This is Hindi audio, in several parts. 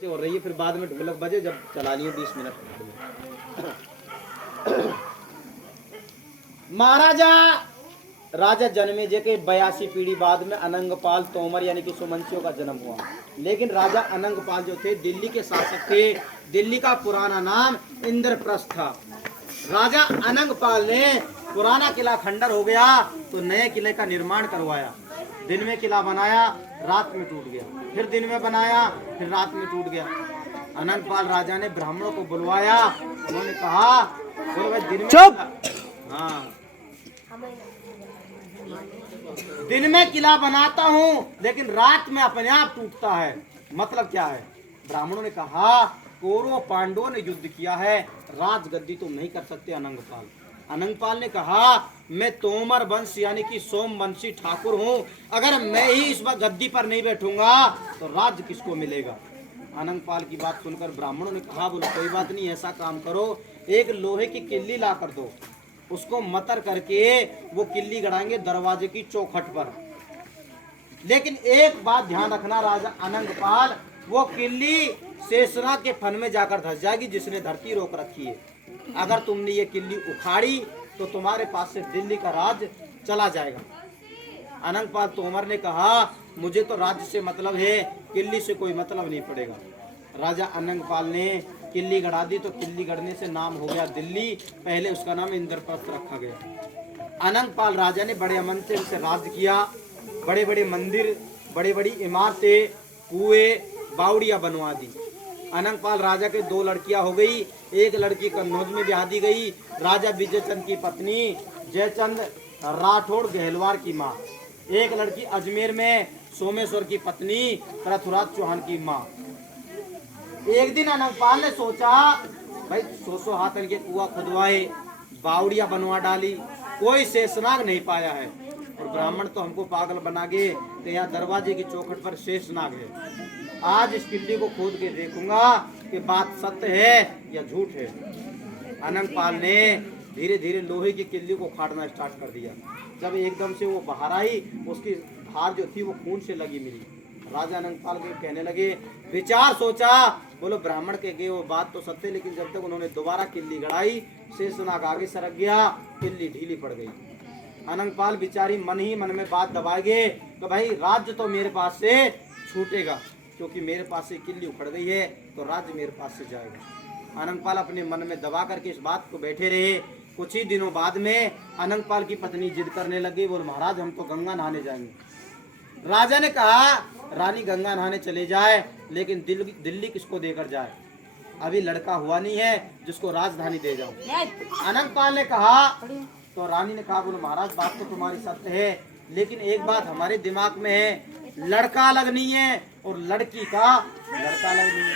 से हो रही है, फिर बाद में ढोलक बजे जब चला लिए 20 मिनट। महाराजा राजा जन्मेजय के 82 पीढ़ी बाद में अनंगपाल तोमर यानी कि सुमंसियों का जन्म हुआ। लेकिन राजा अनंगपाल जो थे दिल्ली के शासक थे। दिल्ली का पुराना नाम इंद्रप्रस्थ था। राजा अनंगपाल ने पुराना किला खंडर हो गया तो नए किले का निर्माण करवाया। दिन में किला बनाया, रात में टूट गया, फिर दिन में बनाया, फिर रात में टूट गया। अनंगपाल राजा ने ब्राह्मणों को बुलवाया। उन्होंने कहा बोलो भाई दिन में चुप। हाँ दिन में किला बनाता हूँ लेकिन रात में अपने आप टूटता है, मतलब क्या है? ब्राह्मणों ने कहा कौरव पांडवों ने युद्ध किया है, राजगद्दी तुम नहीं कर सकते अनंगपाल। अनंगपाल ने कहा मैं तोमर वंश यानी कि सोमवंशी ठाकुर हूँ, अगर मैं ही इस बार गद्दी पर नहीं बैठूंगा तो राज्य किसको मिलेगा? अनंगपाल की बात सुनकर ब्राह्मणों ने कहा बोलो कोई बात नहीं, ऐसा काम करो एक लोहे की किल्ली ला कर दो, उसको मतर करके वो किल्ली गड़ाएंगे दरवाजे की चौखट पर। लेकिन एक बात ध्यान रखना राजा अनंगपाल, वो किल्ली शेषनाग के फन में जाकर धस जाएगी जिसने धरती रोक रखी है। अगर तुमने ये किल्ली उखाड़ी तो तुम्हारे पास से दिल्ली का राज चला जाएगा। अनंगपाल तोमर ने कहा मुझे तो राज्य से मतलब है, किल्ली से कोई मतलब नहीं पड़ेगा। राजा अनंगपाल ने किल्ली गड़ा दी तो किल्ली गड़ने से नाम हो गया दिल्ली, पहले उसका नाम इंद्रप्रस्थ रखा गया। अनंगपाल राजा ने बड़े अमन से उसे राज किया। बड़े बड़े मंदिर, बड़ी बड़ी इमारतें, कुएं, बावड़ियां बनवा दी। अनंगपाल राजा के 2 लड़कियां हो गई। एक लड़की कन्नौज में ब्याह दी गई, राजा विजयचंद की पत्नी जयचंद राठौड़ गहलवार की माँ। एक लड़की अजमेर में सोमेश्वर की पत्नी पृथ्वीराज चौहान की माँ। एक दिन अनंगपाल ने सोचा भाई 100 हाथ के कुआं खुदवाए, बावड़ियां बनवा डाली, कोई शेषनाग नहीं पाया है और ब्राह्मण तो हमको पागल बना गए तो यहाँ दरवाजे की चौखट पर शेषनाग है। आज इस किल्ली को खोद के देखूंगा कि बात सत्य है या झूठ है। अनंगपाल ने धीरे धीरे लोहे की किल्ली को उखाड़ना स्टार्ट कर दिया। जब एकदम से वो बाहर आई, उसकी धार जो थी वो खून से लगी मिली। राजा अनंगपाल को कहने लगे, विचार सोचा, बोलो ब्राह्मण के गए वो बात तो सत्य, लेकिन जब तक उन्होंने दोबारा किल्ली गड़ाई शेषनाग आगे सरक गया, किल्ली ढीली पड़ गई। अनंगपाल बिचारी मन ही मन में बात दबाएंगे तो भाई राज्य तो मेरे पास से छूटेगा, क्योंकि मेरे पास से किल्ली उखड़ गई है तो राज्य मेरे पास से जाएगा। अनंगपाल अपने मन में दबा करके इस बात को बैठे रहे। कुछ ही दिनों बाद में अनंगपाल की पत्नी जिद करने लगी, बोल महाराज हम तो गंगा नहाने जाएंगे। राजा ने कहा रानी गंगा नहाने चले जाए, लेकिन दिल्ली किसको देकर जाए? अभी लड़का हुआ नहीं है जिसको राजधानी दे जाऊं। अनंगपाल ने कहा तो रानी ने कहा बोलो महाराज बात तो तुम्हारी सत्य है, लेकिन एक बात हमारे दिमाग में है, लड़का अलग नहीं है और लड़की का लड़का अलग नहीं है।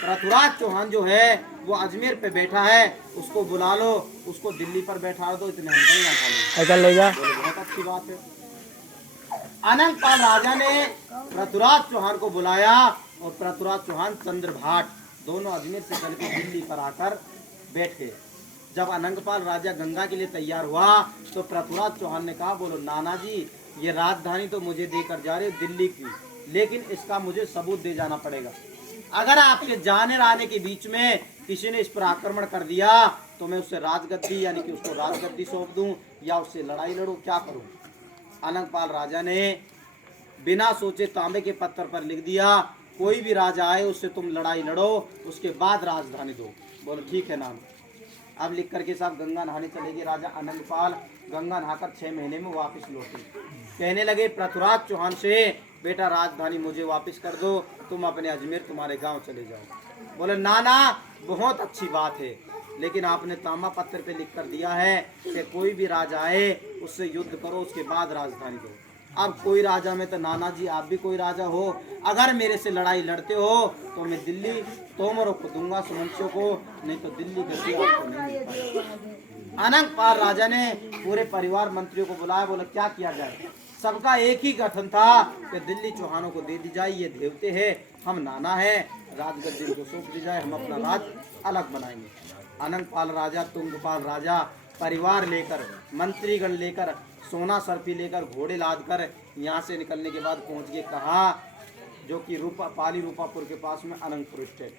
पृथ्वीराज चौहान जो है वो अजमेर पे बैठा है, उसको बुला लो, उसको दिल्ली पर बैठा दो, इतने हम ले जा। बहुत अच्छी बात है। अनंगपाल राजा ने पृथ्वीराज चौहान को बुलाया और पृथ्वीराज चौहान चंद्रभाट दोनों अजमेर से चल के दिल्ली पर आकर बैठे। जब अनंगपाल राजा गंगा के लिए तैयार हुआ तो पृथ्वीराज चौहान ने कहा बोलो नाना जी ये राजधानी तो मुझे देकर जा रहे दिल्ली की, लेकिन इसका मुझे सबूत दे जाना पड़ेगा। अगर आपके जाने आने के बीच में किसी ने इस पर आक्रमण कर दिया तो मैं उससे राजगद्दी यानी कि उसको राजगद्दी सौंप दूं या उससे लड़ाई लड़ूं, क्या करूं? अनंगपाल राजा ने बिना सोचे तांबे के पत्थर पर लिख दिया, कोई भी राजा आए उससे तुम लड़ाई लड़ो, उसके बाद राजधानी दो। बोलो ठीक है नाम। अब लिख करके साहब गंगा नहाने चले गए। राजा अनंगपाल गंगा नहाकर 6 महीने में वापस लौटे। कहने लगे पृथ्वीराज चौहान से बेटा राजधानी मुझे वापस कर दो, तुम अपने अजमेर तुम्हारे गांव चले जाओ। बोले नाना बहुत अच्छी बात है, लेकिन आपने तांबा पत्थर पे लिख कर दिया है कि कोई भी राजा आए उससे युद्ध करो, उसके बाद राजधानी दो। अब कोई राजा में तो नाना जी आप भी कोई राजा हो, अगर मेरे से लड़ाई लड़ते हो तो मैं दिल्ली तोमरों को दूंगा, सुमंसियों को, नहीं तो दिल्ली गद्दी आपको नहीं मिल पाएगी। अनंगपाल राजा ने पूरे परिवार मंत्रियों को बुलाया, बोला क्या किया जाए? सबका एक ही कथन था कि दिल्ली चौहानों को दे दी जाए, ये देवते हैं, हम नाना है, राजगद्दी को सौंप दी जाए, हम अपना राज अलग बनाएंगे। अनंगपाल राजा, तुंगपाल राजा परिवार लेकर, मंत्रीगण लेकर, सोना सर्फी लेकर, घोड़े लाद कर यहाँ से निकलने के बाद पहुँच गए कहा जो कि पाली रूपापुर के पास में अनंतपुर स्टेट,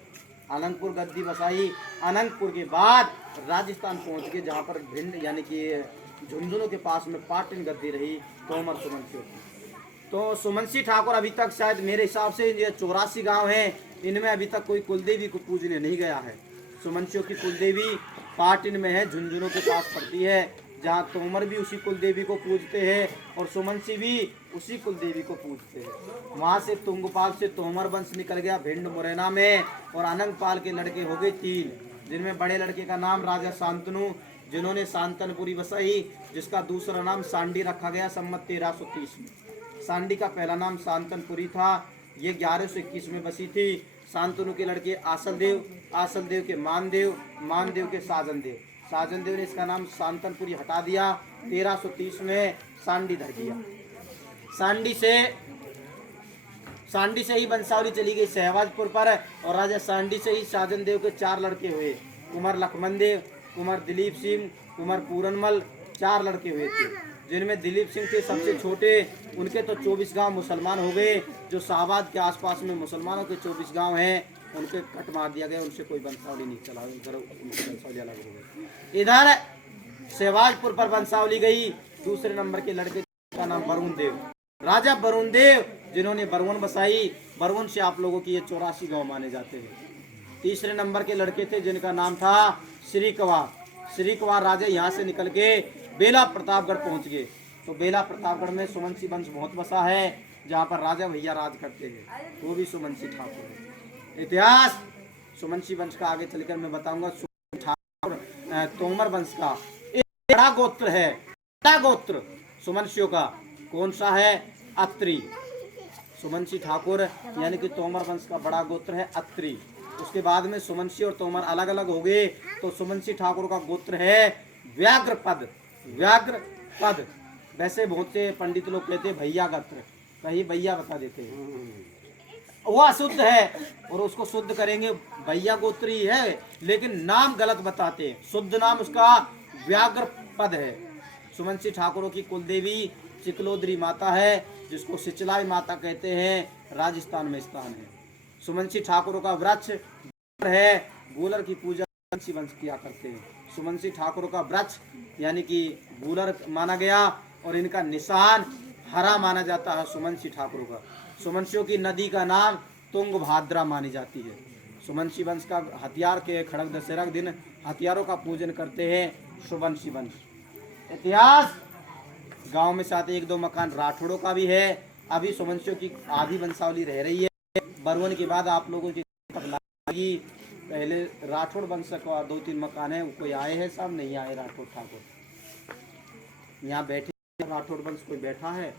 अनंतपुर गद्दी बसाई। अनंतपुर के बाद राजस्थान पहुंच गए, जहाँ पर भिंड यानी कि झुंझुनू के पास में पाटन गद्दी रही तोमर सुमनसियों की। तो सुमनसी ठाकुर अभी तक शायद मेरे हिसाब से ये 84 गांव हैं, इनमें अभी तक कोई कुलदेवी को पूजने नहीं गया है। सुमनसियों की कुलदेवी पाटन में है, झुंझुनू के पास पड़ती है, जहाँ तोमर भी उसी कुलदेवी को पूजते हैं और सुमनसी भी उसी कुलदेवी को पूजते हैं। वहाँ से तुंगपाल से तोमर वंश निकल गया भिंड मुरैना में, और अनंगपाल के लड़के हो गए 3, जिनमें बड़े लड़के का नाम राजा शांतनु, जिन्होंने शांतनपुरी बसाई, जिसका दूसरा नाम सांडी रखा गया संमत 1330 में। सांडी का पहला नाम शांतनपुरी था, ये 1121 में बसी थी। शांतनु के लड़के आसलदेव, आसलदेव के मानदेव, मानदेव के साजनदेव, साजनदेव ने इसका नाम शांतनपुरी हटा दिया, 1330 में सांडी धर दिया। सांडी से ही वंशावली चली गई सहवाजपुर पर, और राजा सांडी से ही साजनदेव के 4 लड़के हुए, कुंवर लक्ष्मण देव, कुंवर दिलीप सिंह, कुंवर पूरनमल, 4 लड़के हुए थे, जिनमें दिलीप सिंह थे सबसे छोटे। उनके तो 24 गांव मुसलमान हो गए, जो शाहबाद के आसपास में मुसलमानों के 24 गांव हैं, उनके कट मार दिया गया, उनसे कोई वंशावली नहीं चला, उनकी वंशावली अलग हो गई। इधर सहवाजपुर पर वंशावली गई। दूसरे नंबर के लड़के का नाम वरुण देव, राजा वरुण देव, जिन्होंने बरवन बसाई। बरवन से आप लोगों की ये 84 गांव माने जाते हैं। तीसरे नंबर के लड़के थे, जिनका नाम था श्री कुंवर। श्री कुंवर राजा यहाँ से निकल के बेला प्रतापगढ़ पहुंच गए। तो बेला प्रतापगढ़ में सुमनसी वंश बहुत बसा है, जहाँ पर राजा भैया राज करते हैं, वो भी सुमनसी ठाकुर है। इतिहास सुमनसी वंश का आगे चलकर मैं बताऊंगा। ठाकुर तोमर वंश का एक बड़ा गोत्र है, बड़ा गोत्र सुमनसियों का कौन सा है? अत्री। सुमनसी ठाकुर यानी कि तोमर वंश का बड़ा गोत्र है अत्री। उसके बाद में सुमनसी और तोमर अलग अलग हो गए, तो सुमनसी ठाकुर का गोत्र है व्याघ्रपद। व्याघ्रपद, वैसे बहुत से पंडित लोग कहते हैं भैया गोत्र, कहीं भैया बता देते हैं, वो अशुद्ध है, और उसको शुद्ध करेंगे भैया गोत्र ही है, लेकिन नाम गलत बताते हैं। शुद्ध नाम उसका व्याघ्रपद है। सुमनसी ठाकुरों की कुलदेवी चिकलोदरी माता है, जिसको सिचलाई माता कहते हैं, राजस्थान में स्थान है। सुमनसी ठाकुरों का वृक्ष है, गूलर की पूजा सुमनसी वंश किया करते हैं। सुमनसी ठाकुरों का वृक्ष यानी कि गूलर माना गया, और इनका निशान हरा माना जाता है सुमनसी ठाकुरों का। सुमनसियों की नदी का नाम तुंगभाद्रा मानी जाती है। सुमनसी वंश का हथियार के खड़ग दशहरा के दिन हथियारों का पूजन करते हैं सुमनसी वंश। इतिहास गांव में साथ 1-2 मकान राठौड़ों का भी है। अभी सुमनसियों की आधी वंशावली रह रही है। बरवन के बाद आप लोगों की पहले राठौड़ वंश का 2-3 मकान है, कोई आए हैं, सब नहीं आए राठौड़ ठाकुर। यहाँ बैठे राठौड़ वंश कोई बैठा है?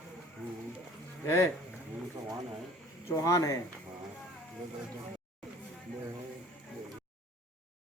चौहान है।